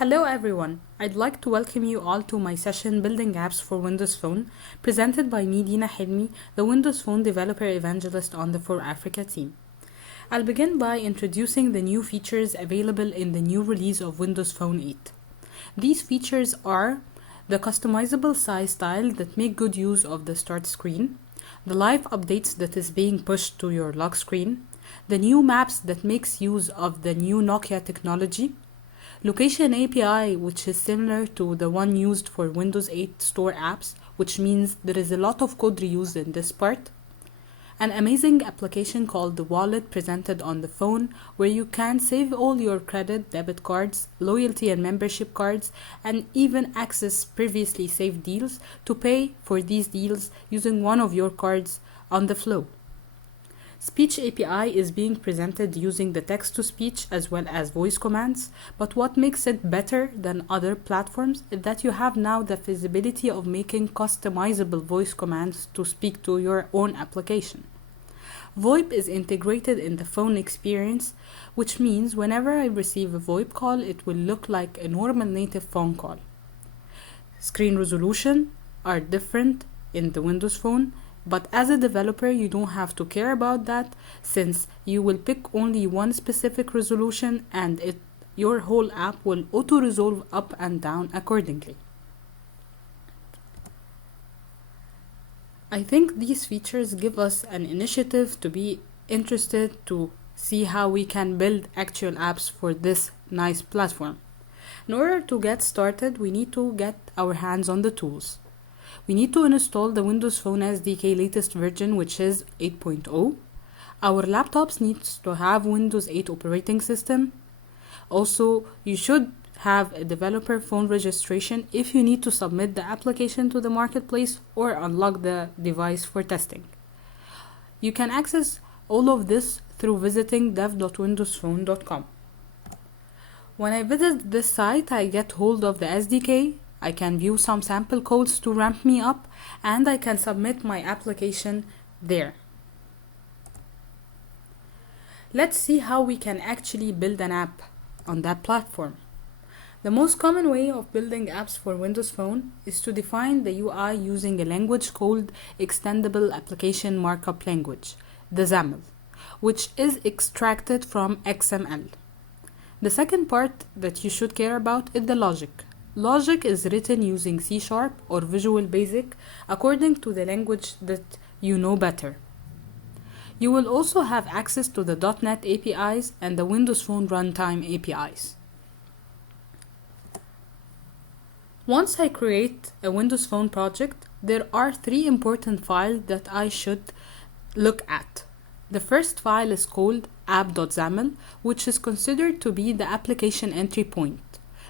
Hello everyone, I'd like to welcome you all to my session Building Apps for Windows Phone, presented by me Dina Hilmi, the Windows Phone Developer Evangelist on the For Africa team. I'll begin by introducing the new features available in the new release of Windows Phone 8. These features are the customizable size style that make good use of the start screen, the live updates that is being pushed to your lock screen, the new maps that makes use of the new Nokia technology, Location API, which is similar to the one used for Windows 8 store apps, which means there is a lot of code reused in this part. An amazing application called the Wallet presented on the phone, where you can save all your credit, debit cards, loyalty and membership cards, and even access previously saved deals to pay for these deals using one of your cards on the flow. Speech API is being presented using the text-to-speech as well as voice commands, but what makes it better than other platforms is that you have now the feasibility of making customizable voice commands to speak to your own application. VoIP is integrated in the phone experience, which means whenever I receive a VoIP call, it will look like a normal native phone call. Screen resolution are different in the Windows Phone, but as a developer, you don't have to care about that, since you will pick only one specific resolution and your whole app will auto-resolve up and down accordingly. I think these features give us an initiative to be interested to see how we can build actual apps for this nice platform. In order to get started, we need to get our hands on the tools. We need to install the Windows Phone SDK latest version, which is 8.0. Our laptops needs to have Windows 8 operating system. Also, you should have a developer phone registration if you need to submit the application to the marketplace or unlock the device for testing. You can access all of this through visiting dev.windowsphone.com. When I visit this site, I get hold of the SDK. I can view some sample codes to ramp me up, and I can submit my application there. Let's see how we can actually build an app on that platform. The most common way of building apps for Windows Phone is to define the UI using a language called Extendable Application Markup Language, the XAML, which is extracted from XML. The second part that you should care about is the logic. Logic is written using C# or Visual Basic according to the language that you know better. You will also have access to the .NET APIs and the Windows Phone Runtime APIs. Once I create a Windows Phone project, there are 3 important files that I should look at. The first file is called app.xaml, which is considered to be the application entry point.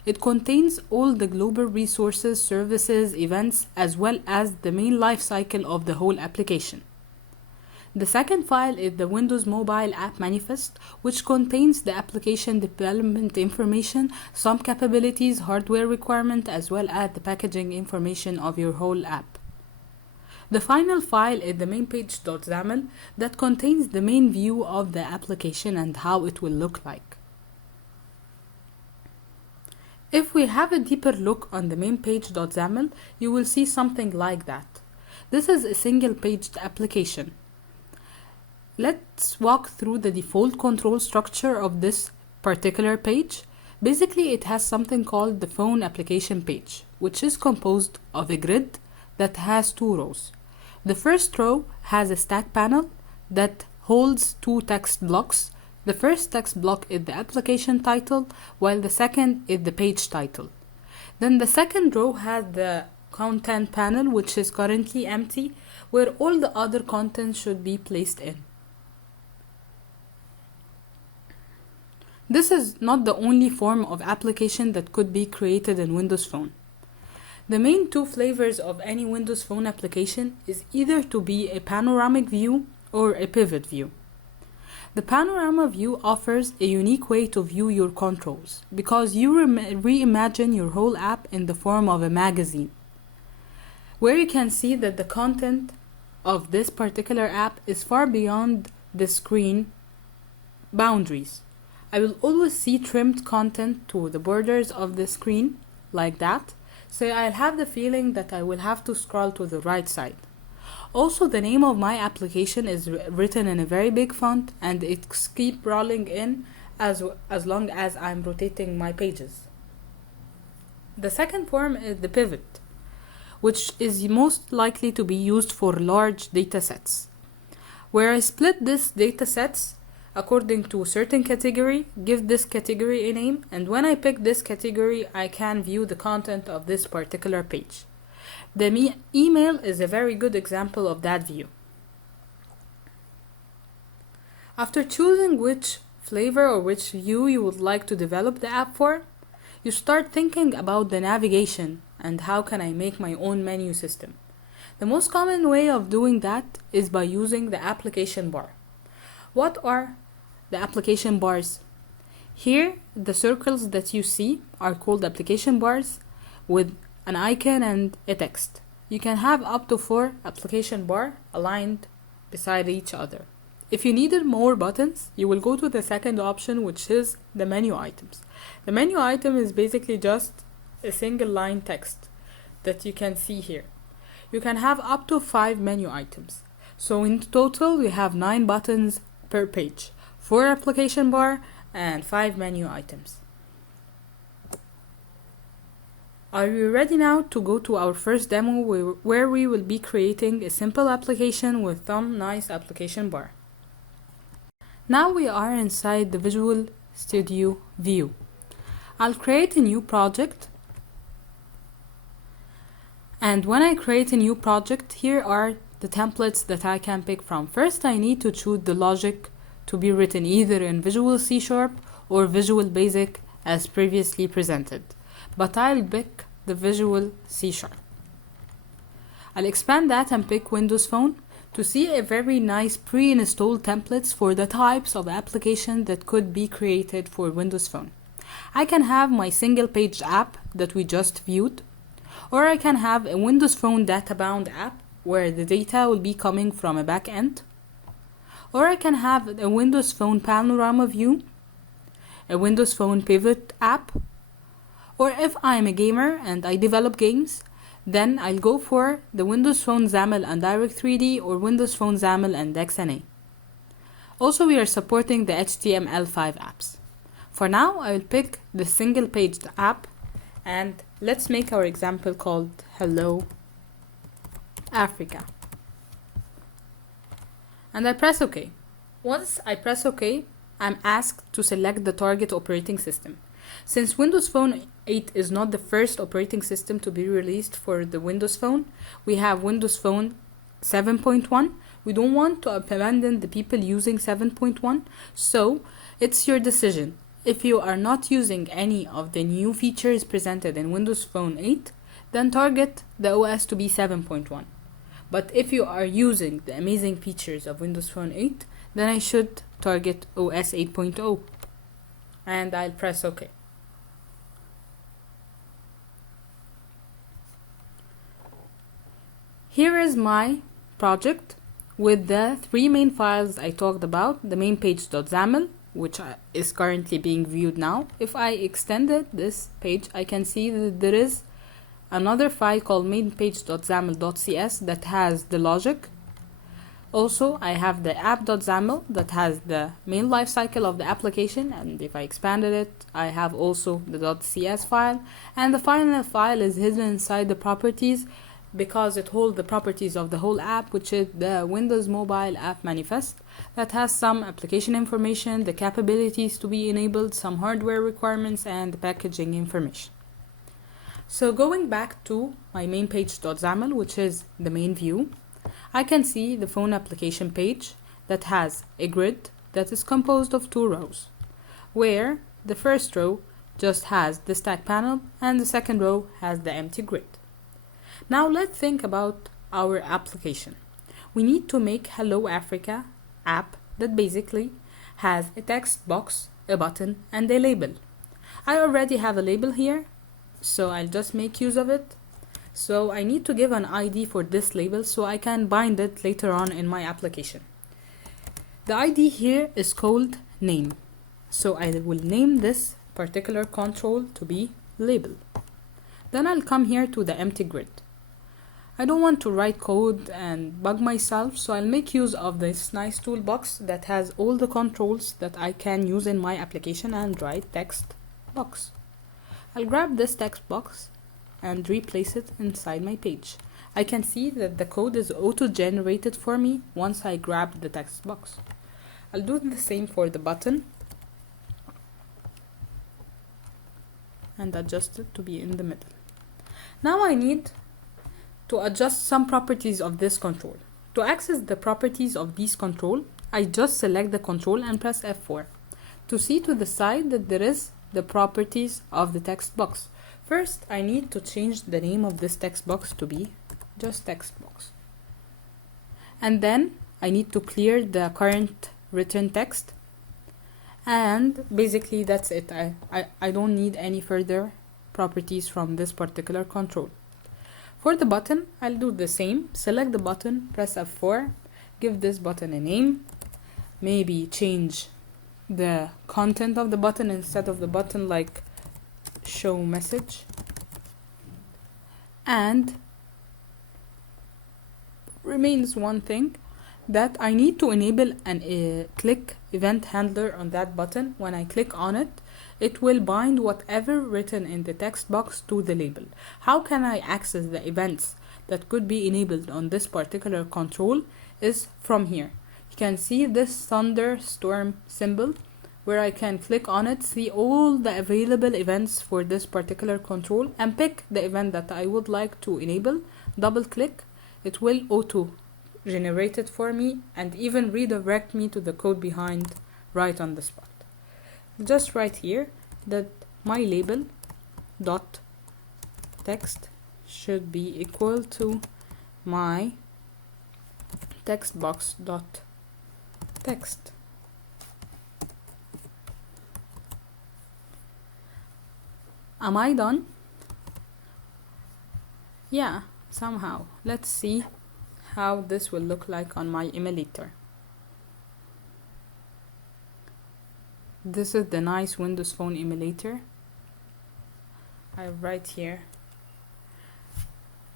It contains all the global resources, services, events, as well as the main life cycle of the whole application. The second file is the Windows Mobile App Manifest, which contains the application development information, some capabilities, hardware requirement, as well as the packaging information of your whole app. The final file is the mainpage.xaml that contains the main view of the application and how it will look like. If we have a deeper look on the mainpage.xaml, you will see something like that. This is a single-paged application. Let's walk through the default control structure of this particular page. Basically, it has something called the phone application page, which is composed of a grid that has 2 rows. The first row has a stack panel that holds 2 text blocks. The first text block is the application title, while the second is the page title. Then the second row has the content panel, which is currently empty, where all the other content should be placed in. This is not the only form of application that could be created in Windows Phone. The main 2 flavors of any Windows Phone application is either to be a panoramic view or a pivot view. The panorama view offers a unique way to view your controls because you reimagine your whole app in the form of a magazine, where you can see that the content of this particular app is far beyond the screen boundaries. I will always see trimmed content to the borders of the screen like that, so I'll have the feeling that I will have to scroll to the right side. Also, the name of my application is written in a very big font, and it keeps rolling in as long as I'm rotating my pages. The second form is the pivot, which is most likely to be used for large data sets, where I split these data sets according to a certain category, give this category a name, and when I pick this category, I can view the content of this particular page. The email is a very good example of that view. After choosing which flavor or which view you would like to develop the app for, you start thinking about the navigation and how can I make my own menu system. The most common way of doing that is by using the application bar. What are the application bars? Here, the circles that you see are called application bars with an icon and a text. You can have up to 4 application bar aligned beside each other. If you needed more buttons, you will go to the second option, which is the menu items. The menu item is basically just a single line text that you can see here. You can have up to 5 menu items. So in total, we have 9 buttons per page, 4 application bar and 5 menu items. Are you ready now to go to our first demo where we will be creating a simple application with some nice application bar? Now we are inside the Visual Studio view. I'll create a new project. And when I create a new project, here are the templates that I can pick from. First, I need to choose the logic to be written either in Visual C# or Visual Basic as previously presented. But I'll pick the Visual C#. I'll expand that and pick Windows Phone to see a very nice pre-installed templates for the types of application that could be created for Windows Phone. I can have my single page app that we just viewed, or I can have a Windows Phone data-bound app where the data will be coming from a backend, or I can have a Windows Phone panorama view, a Windows Phone pivot app, or if I'm a gamer and I develop games, then I'll go for the Windows Phone XAML and Direct3D or Windows Phone XAML and XNA. Also, we are supporting the HTML5 apps. For now, I will pick the single page app, and let's make our example called Hello Africa. And I press OK. Once I press OK, I'm asked to select the target operating system. Since Windows Phone 8 is not the first operating system to be released for the Windows Phone, we have Windows Phone 7.1. We don't want to abandon the people using 7.1, so it's your decision. If you are not using any of the new features presented in Windows Phone 8, then target the OS to be 7.1. But if you are using the amazing features of Windows Phone 8, then I should target OS 8.0. And I'll press OK. Here is my project with the 3 main files I talked about, the main page.xaml, which is currently being viewed now. If I extended this page, I can see that there is another file called mainpage.xaml.cs that has the logic. Also, I have the app.xaml that has the main lifecycle of the application, and if I expanded it, I have also the .cs file, and the final file is hidden inside the properties because it holds the properties of the whole app, which is the Windows Mobile App Manifest that has some application information, the capabilities to be enabled, some hardware requirements, and the packaging information. So going back to my main page.xaml, which is the main view, I can see the phone application page that has a grid that is composed of 2 rows, where the first row just has the stack panel and the second row has the empty grid. Now let's think about our application. We need to make Hello Africa app that basically has a text box, a button, and a label. I already have a label here, so I'll just make use of it. So I need to give an ID for this label so I can bind it later on in my application. The ID here is called name. So I will name this particular control to be label. Then I'll come here to the empty grid. I don't want to write code and bug myself, so I'll make use of this nice toolbox that has all the controls that I can use in my application and write text box. I'll grab this text box and replace it inside my page. I can see that the code is auto-generated for me once I grab the text box. I'll do the same for the button and adjust it to be in the middle. Now I need to adjust some properties of this control. To access the properties of this control, I just select the control and press F4 to see to the side that there is the properties of the text box. First, I need to change the name of this text box to be just text box. And then I need to clear the current written text. And basically that's it. I don't need any further properties from this particular control. For the button, I'll do the same. Select the button, press F4, give this button a name, maybe change the content of the button instead of the button like show message, and remains one thing, that I need to enable an click event handler on that button. When I click on it, it will bind whatever written in the text box to the label. How can I access the events that could be enabled on this particular control is from here. You can see this thunderstorm symbol where I can click on it, see all the available events for this particular control and pick the event that I would like to enable, double click, it will auto generate it for me and even redirect me to the code behind right on the spot. Just write here that my label dot text should be equal to my text box dot text. Am I done? Yeah, somehow. Let's see how this will look like on my emulator. This is the nice Windows Phone emulator. I write here.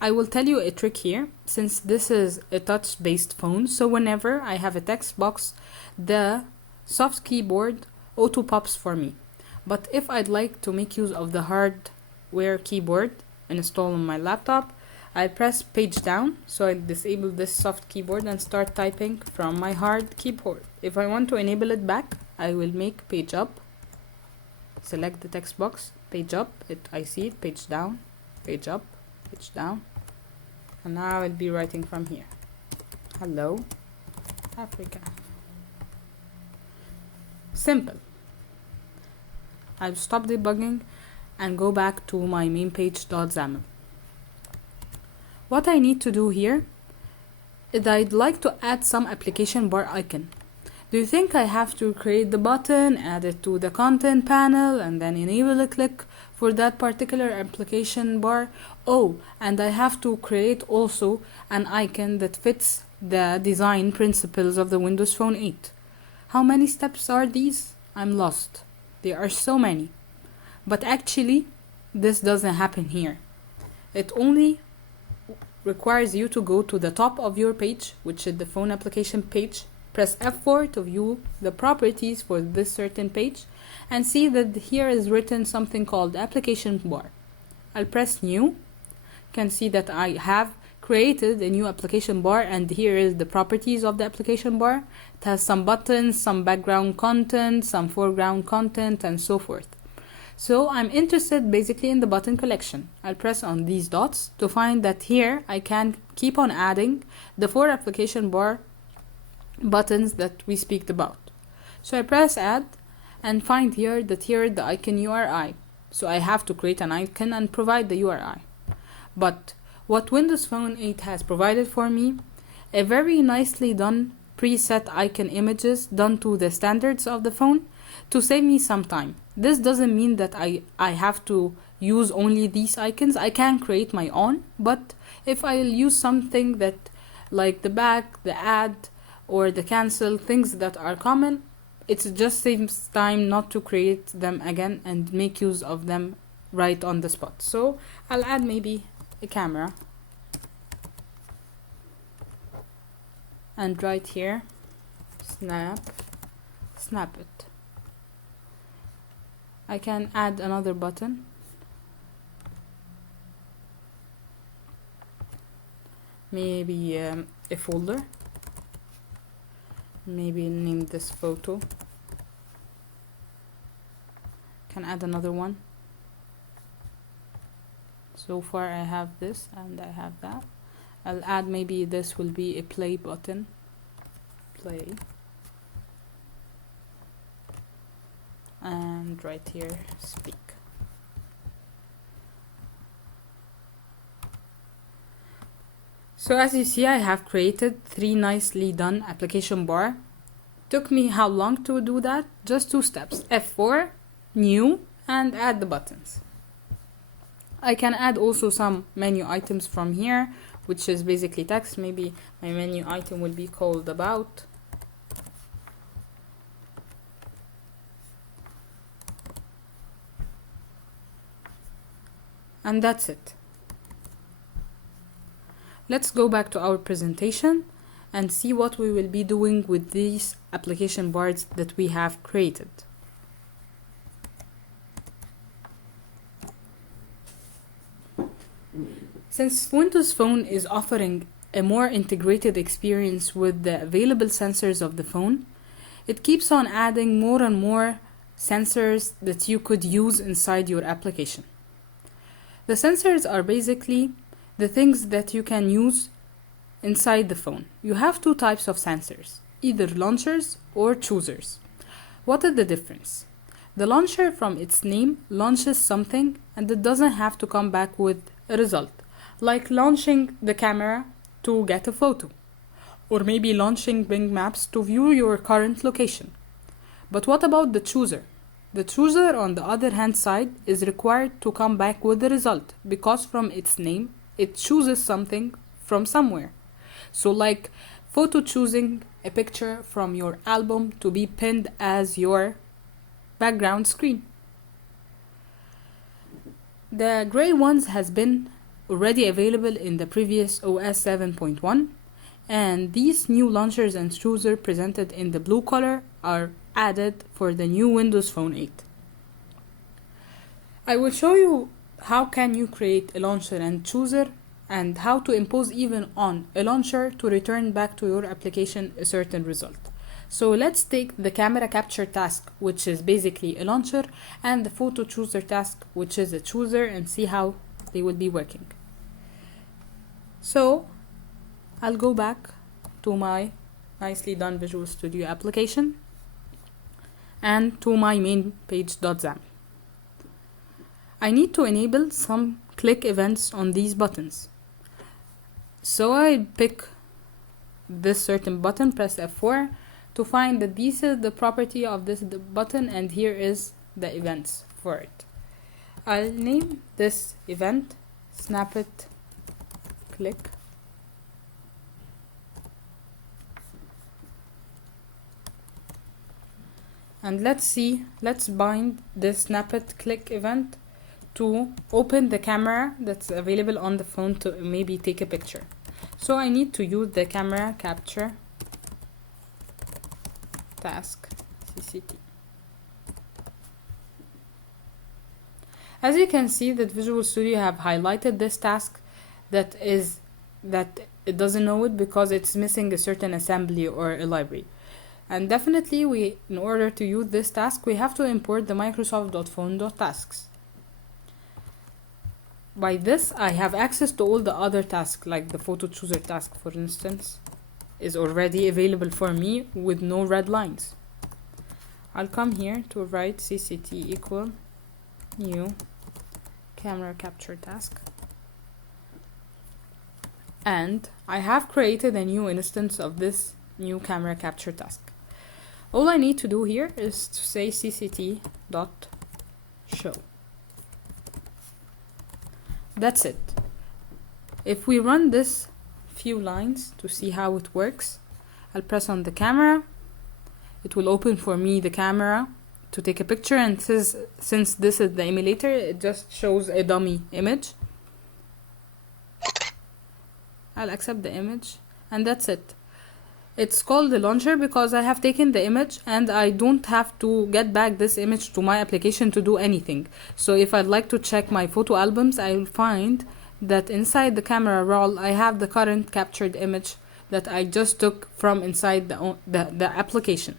I will tell you a trick here, since this is a touch-based phone, so whenever I have a text box, the soft keyboard auto pops for me. But if I'd like to make use of the hardware keyboard installed on my laptop, I press page down, so I disable this soft keyboard and start typing from my hard keyboard. If I want to enable it back, I will make page up, select the text box, page up, I see it, page down, page up, page down, and now I'll be writing from here. Hello, Africa. Simple. I'll stop debugging and go back to my main page.xaml. What I need to do here is I'd like to add some application bar icon. Do you think I have to create the button, add it to the content panel, and then enable a click for that particular application bar? Oh, and I have to create also an icon that fits the design principles of the Windows Phone 8. How many steps are these? I'm lost. There are so many. But actually, this doesn't happen here. It only requires you to go to the top of your page, which is the phone application page, press F4 to view the properties for this certain page, and see that here is written something called application bar. I'll press new. You can see that I have created a new application bar, and here is the properties of the application bar. It has some buttons, some background content, some foreground content, and so forth. So I'm interested basically in the button collection. I'll press on these dots to find that here I can keep on adding the 4 application bar buttons that we speak about. So I press add and find here that here is the icon URI. So I have to create an icon and provide the URI. But what Windows Phone 8 has provided for me, a very nicely done preset icon images done to the standards of the phone to save me some time. This doesn't mean that I have to use only these icons. I can create my own, but if I'll use something that like the back, the add, or the cancel, things that are common, it just saves time not to create them again and make use of them right on the spot. So I'll add maybe a camera, and right here, snap it. I can add another button, maybe a folder, maybe name this photo. Can add another one. So far I have this and I have that. I'll add, maybe this will be a play button, play, and right here, speak. So as you see, I have created 3 nicely done application bar. Took me how long to do that? Just 2 steps. F4, new, and add the buttons. I can add also some menu items from here, which is basically text. Maybe my menu item will be called about. And that's it. Let's go back to our presentation and see what we will be doing with these application bars that we have created. Since Windows Phone is offering a more integrated experience with the available sensors of the phone, it keeps on adding more and more sensors that you could use inside your application. The sensors are basically the things that you can use inside the phone. You have 2 types of sensors, either launchers or choosers. What is the difference? The launcher, from its name, launches something and it doesn't have to come back with a result, like launching the camera to get a photo, or maybe launching Bing Maps to view your current location. But what about the chooser? The chooser, on the other hand side, is required to come back with the result, because from its name, it chooses something from somewhere. So like photo choosing a picture from your album to be pinned as your background screen. The gray ones has been already available in the previous OS 7.1, and these new launchers and chooser presented in the blue color are added for the new Windows Phone 8. I will show you how can you create a launcher and chooser, and how to impose even on a launcher to return back to your application a certain result. So let's take the camera capture task, which is basically a launcher, and the photo chooser task, which is a chooser, and see how they will be working. So I'll go back to my nicely done Visual Studio application and to my main page.xaml. I need to enable some click events on these buttons. So I pick this certain button, press F4 to find that this is the property of this button, and here is the events for it. I'll name this event snap it click. And let's bind this snap it click event to open the camera that's available on the phone to maybe take a picture. So I need to use the camera capture task CCT. As you can see that Visual Studio have highlighted this task that it doesn't know it because it's missing a certain assembly or a library. And definitely in order to use this task, we have to import the Microsoft.phone.tasks. By this, I have access to all the other tasks, like the photo chooser task, for instance, is already available for me with no red lines. I'll come here to write CCT equal new camera capture task. And I have created a new instance of this new camera capture task. All I need to do here is to say cct.show. That's it. If we run this few lines to see how it works, I'll press on the camera. it will open for me the camera to take a picture, and since this is the emulator, it just shows a dummy image. I'll accept the image, and that's it. It's called the launcher because I have taken the image and I don't have to get back this image to my application to do anything. So if I'd like to check my photo albums, I will find that inside the camera roll I have the current captured image that I just took from inside the application.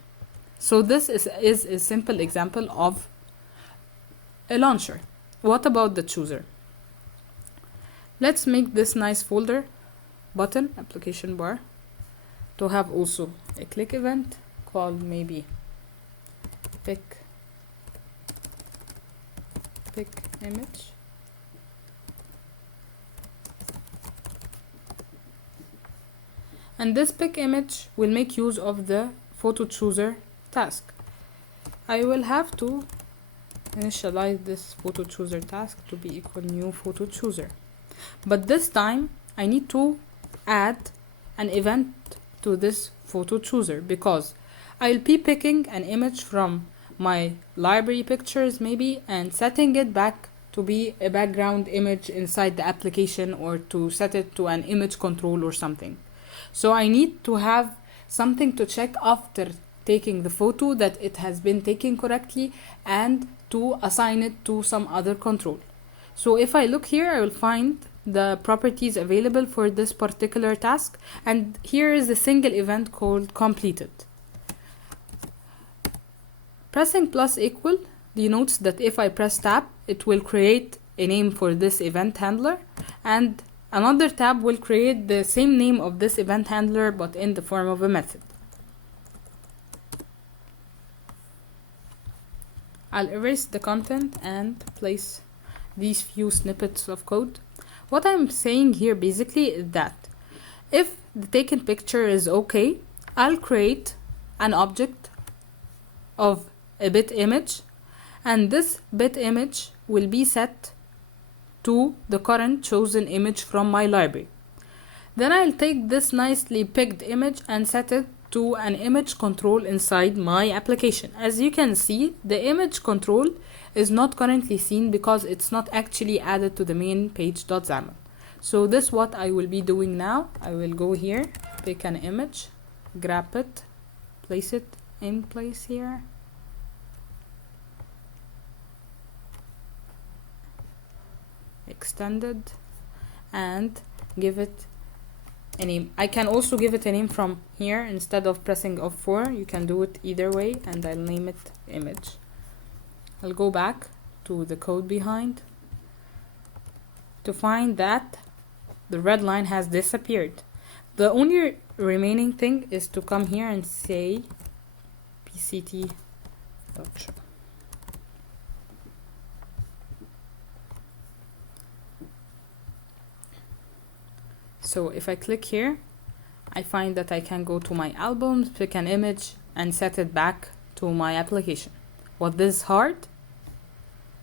So this is a simple example of a launcher. What about the chooser? Let's make this nice folder button, application bar, to have also a click event called maybe pick image. And this pick image will make use of the photo chooser task. I will have to initialize this photo chooser task to be equal new photo chooser. But this time I need to add an event to this photo chooser because I'll be picking an image from my library pictures maybe and setting it back to be a background image inside the application, or to set it to an image control or something. So I need to have something to check after taking the photo that it has been taken correctly and to assign it to some other control. So if I look here, I will find the properties available for this particular task, and here is a single event called completed. Pressing plus equal denotes that if I press tab, it will create a name for this event handler, and another tab will create the same name of this event handler but in the form of a method. I'll erase the content and place these few snippets of code. What I'm saying here basically is that if the taken picture is okay, I'll create an object of a bit image, and this bit image will be set to the current chosen image from my library. Then I'll take this nicely picked image and set it to an image control inside my application. As you can see, the image control is not currently seen because it's not actually added to the main page.xaml. So this is what I will be doing now. I will go here, pick an image, grab it, place it in place here. Extended, and give it a name. I can also give it a name from here instead of pressing F4. You can do it either way, and I'll name it image. I'll go back to the code behind to find that the red line has disappeared. The only remaining thing is to come here and say pct.show. So if I click here, I find that I can go to my albums, pick an image, and set it back to my application. Was this hard?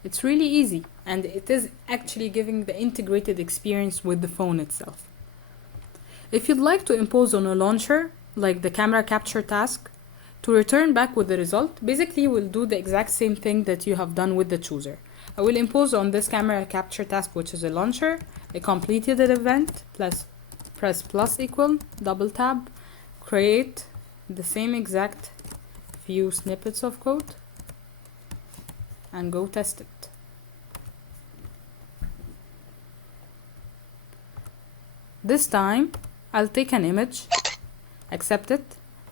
It's really easy, and it is actually giving the integrated experience with the phone itself. If you'd like to impose on a launcher, like the camera capture task, to return back with the result, basically we'll do the exact same thing that you have done with the chooser. I will impose on this camera capture task, which is a launcher, a completed event, plus press plus equal, double tab, create the same exact few snippets of code, and go test it. This time I'll take an image, accept it,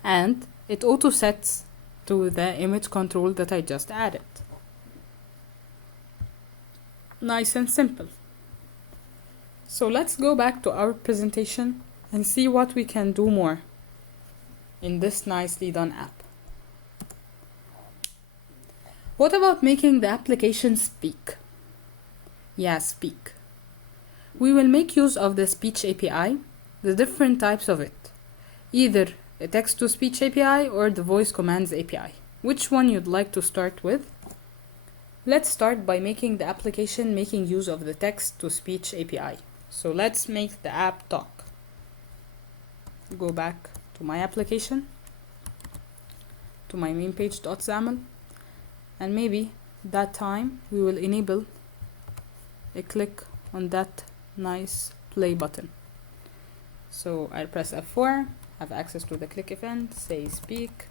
and it auto sets to the image control that I just added. Nice and simple. So let's go back to our presentation and see what we can do more in this nicely done app. What about making the application speak? Yeah, speak. We will make use of the speech API, the different types of it, either a text-to-speech API or the voice commands API. Which one you'd like to start with? Let's start by making the application making use of the text-to-speech API. So let's make the app talk. Go back to my application. to my main page.xaml, and maybe that time we will enable a click on that nice play button. So I'll press F4, have access to the click event, say speak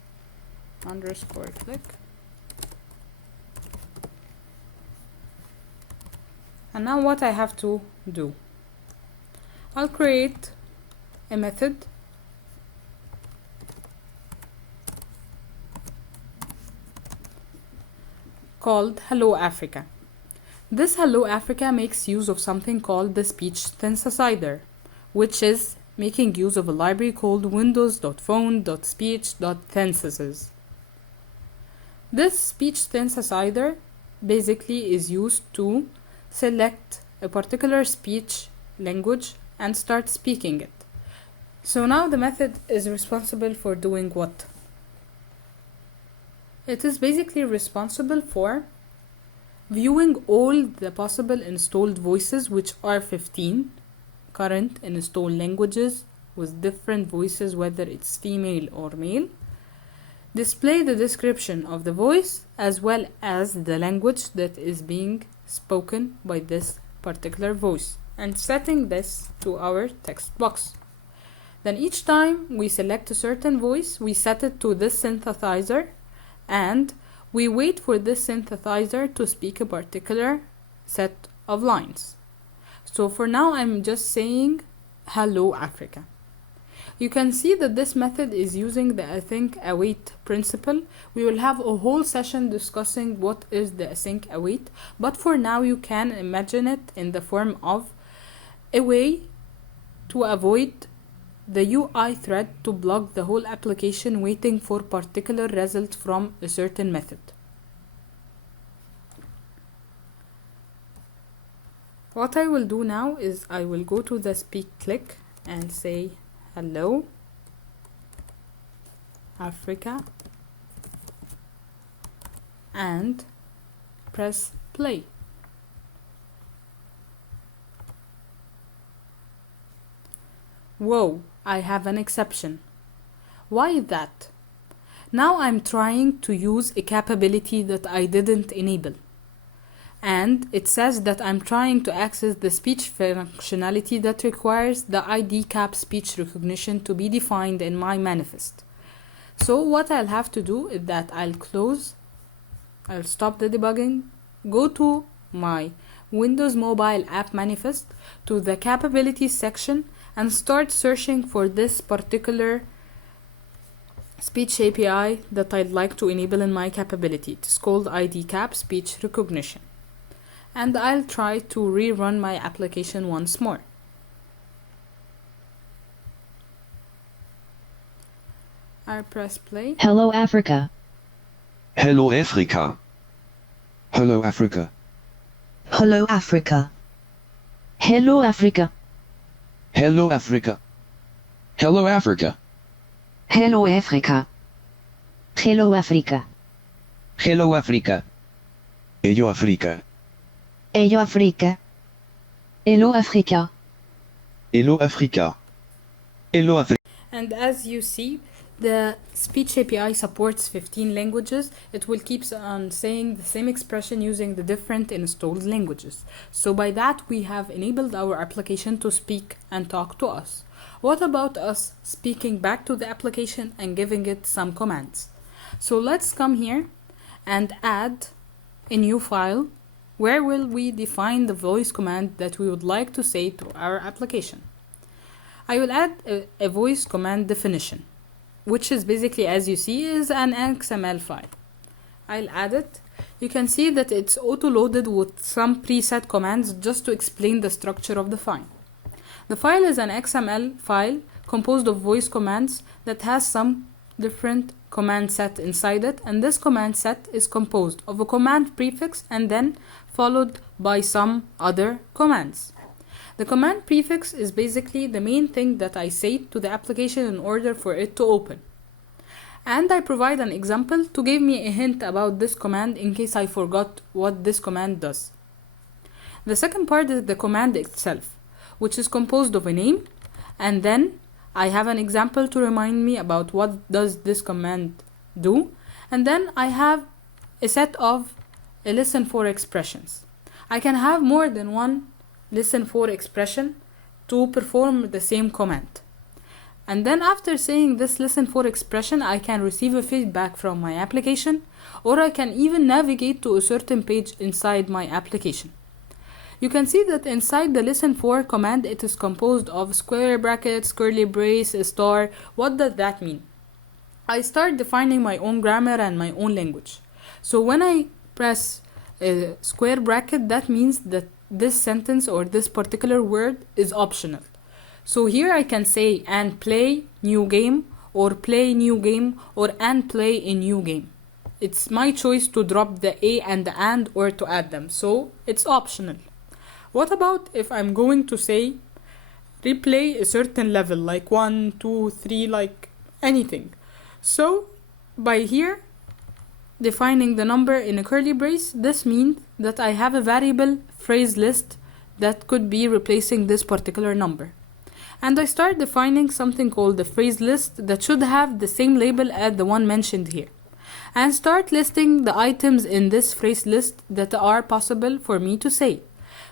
_ click. And now what I have to do, I'll create a method called Hello Africa. This Hello Africa makes use of something called the speech synthesizer, which is making use of a library called windows.phone.speech.synthesis. This speech synthesizer basically is used to select a particular speech language and start speaking it. So now the method is responsible for doing what? It is basically responsible for viewing all the possible installed voices, which are 15 current installed languages with different voices, whether it's female or male. Display the description of the voice as well as the language that is being spoken by this particular voice, and setting this to our text box. Then each time we select a certain voice, we set it to this synthesizer, and we wait for this synthesizer to speak a particular set of lines. So for now I'm just saying Hello Africa. You can see that this method is using the async await principle. We will have a whole session discussing what is the async await, but for now you can imagine it in the form of a way to avoid the UI thread to block the whole application waiting for particular result from a certain method. What I will do now is I will go to the speak click and say Hello Africa and press play. Whoa, I have an exception. Why is that? Now I'm trying to use a capability that I didn't enable, and it says that I'm trying to access the speech functionality that requires the ID cap speech recognition to be defined in my manifest. So what I'll have to do is that I'll stop the debugging, go to my Windows mobile app manifest, to the capabilities section, and start searching for this particular speech API that I'd like to enable in my capability. It's called ID cap speech recognition. And I'll try to rerun my application once more. I press play. Hello Africa. Hello Africa. Hello Africa. Hello Africa. Hello Africa. Hello Africa. Hello Africa. Hello Africa. Hello Africa. Hello Africa. Hello Africa. Hello Africa. Hello Africa. Hello Africa. Hello Africa. And as you see, the speech API supports 15 languages. It will keep on saying the same expression using the different installed languages. So by that we have enabled our application to speak and talk to us. What about us speaking back to the application and giving it some commands? So let's come here and add a new file where will we define the voice command that we would like to say to our application. I will add a voice command definition, which is basically, as you see, is an XML file. I'll add it. You can see that it's auto-loaded with some preset commands just to explain the structure of the file. The file is an XML file composed of voice commands that has some different command set inside it, and this command set is composed of a command prefix and then followed by some other commands. The command prefix is basically the main thing that I say to the application in order for it to open. And I provide an example to give me a hint about this command in case I forgot what this command does. The second part is the command itself, which is composed of a name, and then I have an example to remind me about what does this command do, And then I have a set of listen for expressions. I can have more than one listen for expression to perform the same command. And then after saying this listen for expression, I can receive a feedback from my application, or I can even navigate to a certain page inside my application. You can see that inside the listen for command, it is composed of square brackets, curly brace, a star. What does that mean? I start defining my own grammar and my own language. So when I press a square bracket, that means that this sentence or this particular word is optional. So here I can say and play new game, or play new game, or and play a new game. It's my choice to drop the a and the and or to add them, so it's optional. What about if I'm going to say replay a certain level, like 1, 2, 3, like anything? So by here defining the number in a curly brace, this means that I have a variable phrase list that could be replacing this particular number. And I start defining something called the phrase list that should have the same label as the one mentioned here. And start listing the items in this phrase list that are possible for me to say.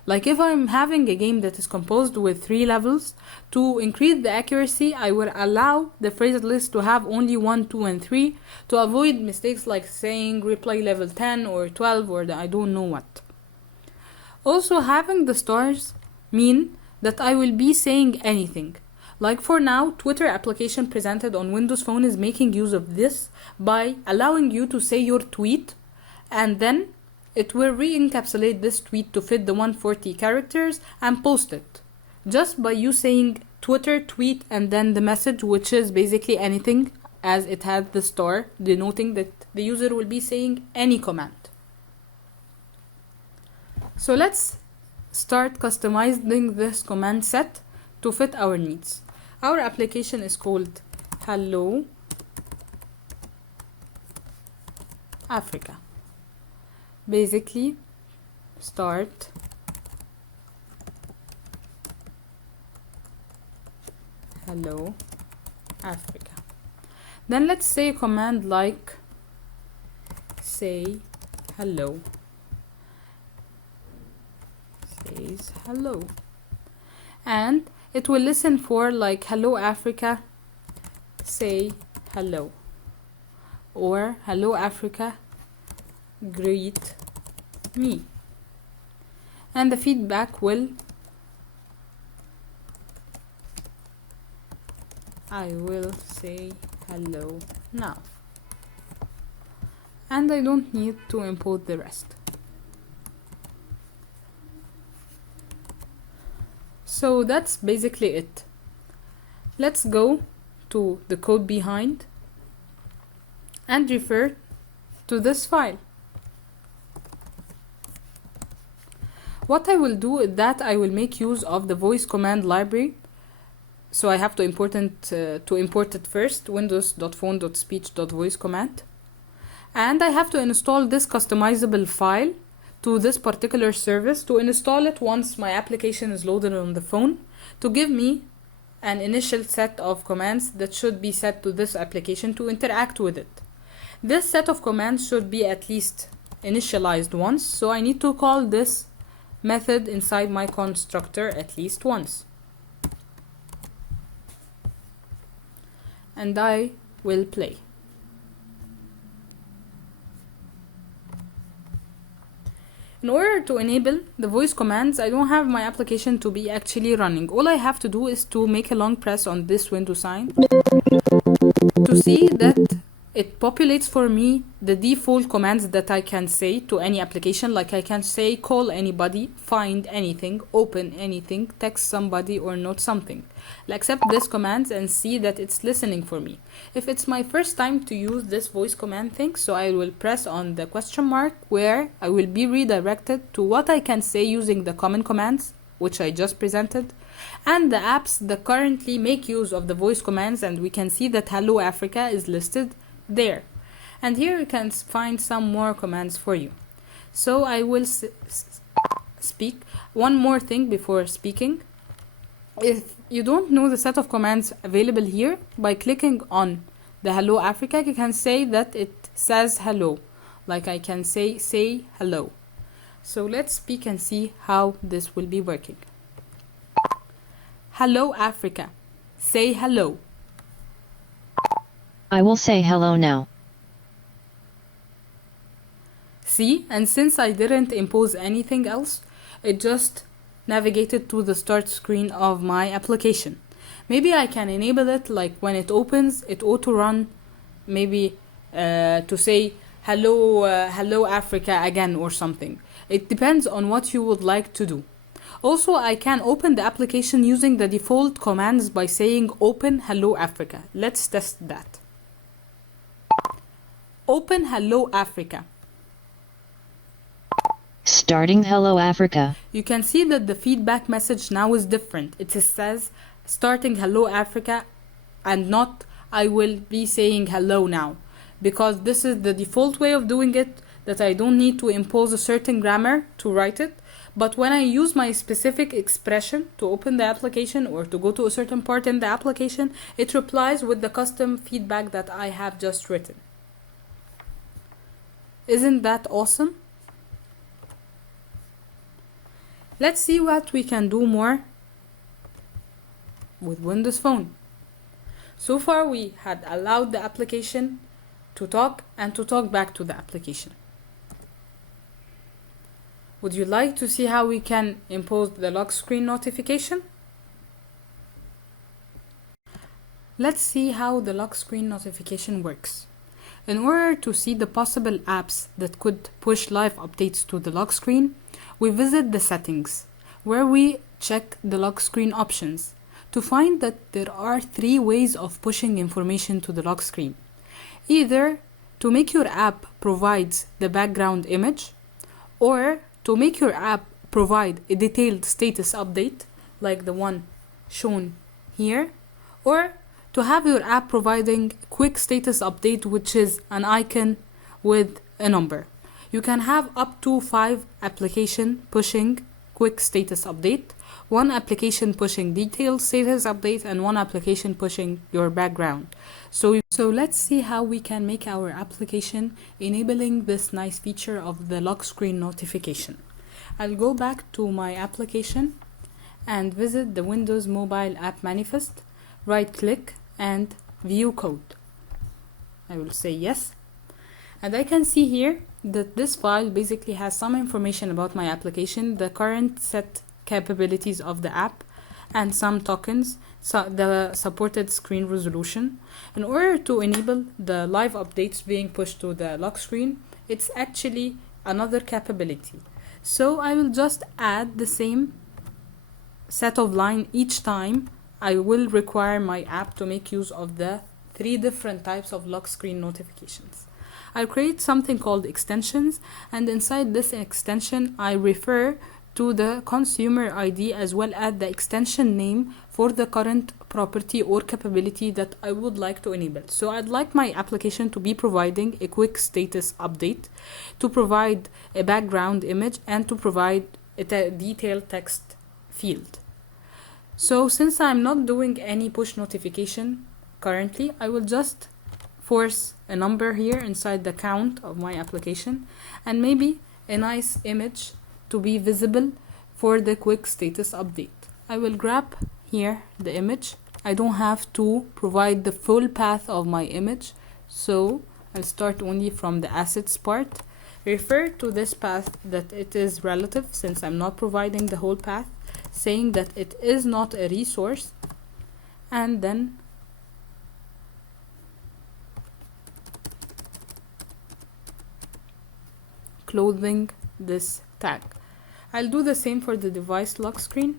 Like if I'm having a game that is composed with 3 levels, to increase the accuracy, I will allow the phrase list to have only 1, 2, and 3 to avoid mistakes like saying replay level 10 or 12 or I don't know what. Also, having the stars mean that I will be saying anything. Like for now, Twitter application presented on Windows Phone is making use of this by allowing you to say your tweet, and then it will re-encapsulate this tweet to fit the 140 characters and post it. Just by you saying Twitter tweet and then the message, which is basically anything, as it has the star denoting that the user will be saying any command. So let's start customizing this command set to fit our needs. Our application is called Hello Africa. Basically, start Hello Africa. Then let's say a command like say hello. Says hello. And it will listen for like hello Africa, say hello. Or hello Africa, greet me. And the feedback will I will say hello now. And I don't need to import the rest. So that's basically it. Let's go to the code behind and refer to this file. What I will do is that I will make use of the voice command library. So I have to import it first, windows.phone.speech.voice command. And I have to install this customizable file to this particular service to install it once my application is loaded on the phone, to give me an initial set of commands that should be set to this application to interact with it. This set of commands should be at least initialized once, so I need to call this method inside my constructor at least once. And I will play. In order to enable the voice commands, I don't have my application to be actually running. All I have to do is to make a long press on this window sign to see that it populates for me the default commands that I can say to any application. Like I can say call anybody, find anything, open anything, text somebody, or note something. I'll accept this commands and see that it's listening for me. If it's my first time to use this voice command thing, so I will press on the question mark where I will be redirected to what I can say using the common commands, which I just presented, and the apps that currently make use of the voice commands, and we can see that Hello Africa is listed there. And here you can find some more commands for you. So I will speak. One more thing before speaking. If you don't know the set of commands available here, by clicking on the Hello Africa, you can say that it says hello. Like I can say hello. So let's speak and see how this will be working. Hello Africa. Say hello. I will say hello now. See, and since I didn't impose anything else, it just navigated to the start screen of my application. Maybe I can enable it like when it opens, it auto run, maybe to say hello Africa again or something. It depends on what you would like to do. Also, I can open the application using the default commands by saying open hello Africa. Let's test that. Open hello Africa. Starting Hello Africa. You can see that the feedback message now is different. It says starting hello Africa and not I will be saying hello now, because this is the default way of doing it, that I don't need to impose a certain grammar to write it. But when I use my specific expression to open the application or to go to a certain part in the application, it replies with the custom feedback that I have just written. Isn't that awesome? Let's see what we can do more with Windows Phone. So far we had allowed the application to talk and to talk back to the application. Would you like to see how we can impose the lock screen notification? Let's see how the lock screen notification works. In order to see the possible apps that could push live updates to the lock screen, we visit the settings, where we check the lock screen options to find that there are 3 ways of pushing information to the lock screen. Either to make your app provides the background image, or to make your app provide a detailed status update like the one shown here, or to have your app providing quick status update, which is an icon with a number. You can have up to 5 application pushing quick status update, 1 application pushing detailed status update, and 1 application pushing your background. So let's see how we can make our application enabling this nice feature of the lock screen notification. I'll go back to my application and visit the Windows Mobile App Manifest, right click and view code. I will say yes, and I can see here that this file basically has some information about my application, the current set capabilities of the app, and some tokens, the supported screen resolution. In order to enable the live updates being pushed to the lock screen, it's actually another capability. So I will just add the same set of line each time I will require my app to make use of the 3 different types of lock screen notifications. I'll create something called extensions, and inside this extension I refer to the consumer ID as well as the extension name for the current property or capability that I would like to enable. So I'd like my application to be providing a quick status update, to provide a background image, and to provide a detailed text field. So since I'm not doing any push notification currently, I will just force a number here inside the count of my application, and maybe a nice image to be visible for the quick status update. I will grab here the image. I don't have to provide the full path of my image, so I'll start only from the assets part. Refer to this path that it is relative, since I'm not providing the whole path, saying that it is not a resource, and then clothing this tag. I'll do the same for the device lock screen.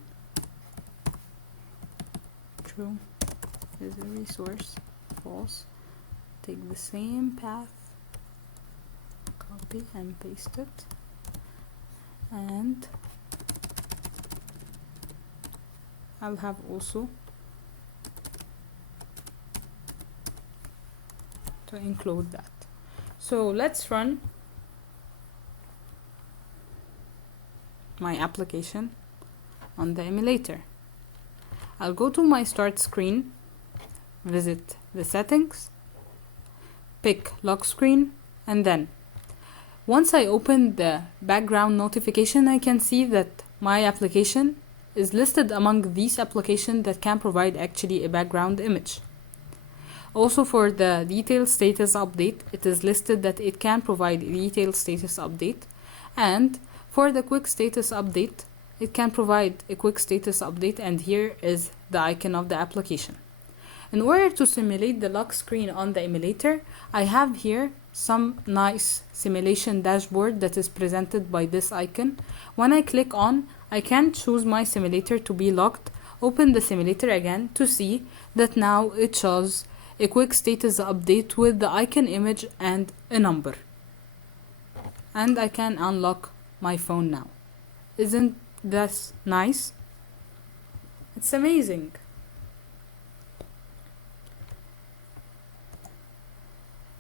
True is a resource, false. Take the same path, copy and paste it, and I'll have also to include that. So let's run my application on the emulator. I'll go to my start screen, visit the settings, pick lock screen, And then once I open the background notification, I can see that my application is listed among these applications that can provide actually a background image. Also for the detailed status update, it is listed that it can provide detailed status update, and for the quick status update, it can provide a quick status update, and here is the icon of the application. In order to simulate the lock screen on the emulator, I have here some nice simulation dashboard that is presented by this icon. When I click on, I can choose my simulator to be locked, open the simulator again to see that now it shows a quick status update with the icon image and a number. And I can unlock my phone now. Isn't that nice? It's amazing.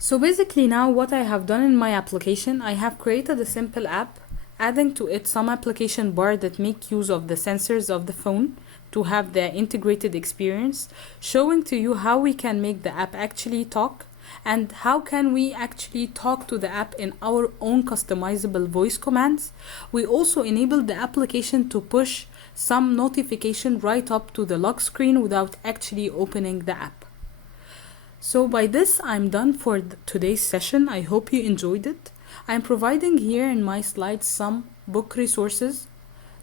So basically now what I have done in my application, I have created a simple app, adding to it some application bar that make use of the sensors of the phone to have the integrated experience, showing to you how we can make the app actually talk and how can we actually talk to the app in our own customizable voice commands. We also enable the application to push some notification right up to the lock screen without actually opening the app. So by this, I'm done for today's session. I hope you enjoyed it. I'm providing here in my slides some book resources,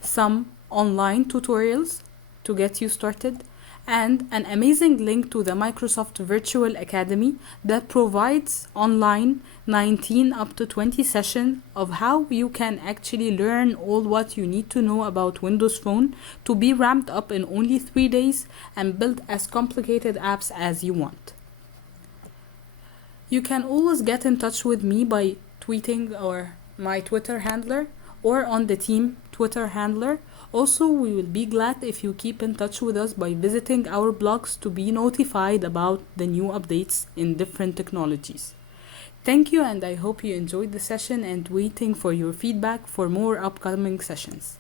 some online tutorials to get you started, and an amazing link to the Microsoft Virtual Academy that provides online 19 up to 20 sessions of how you can actually learn all what you need to know about Windows Phone to be ramped up in only 3 days and build as complicated apps as you want. You can always get in touch with me by tweeting or my Twitter handler or on the team Twitter handler. Also, we will be glad if you keep in touch with us by visiting our blogs to be notified about the new updates in different technologies. Thank you, and I hope you enjoyed the session and waiting for your feedback for more upcoming sessions.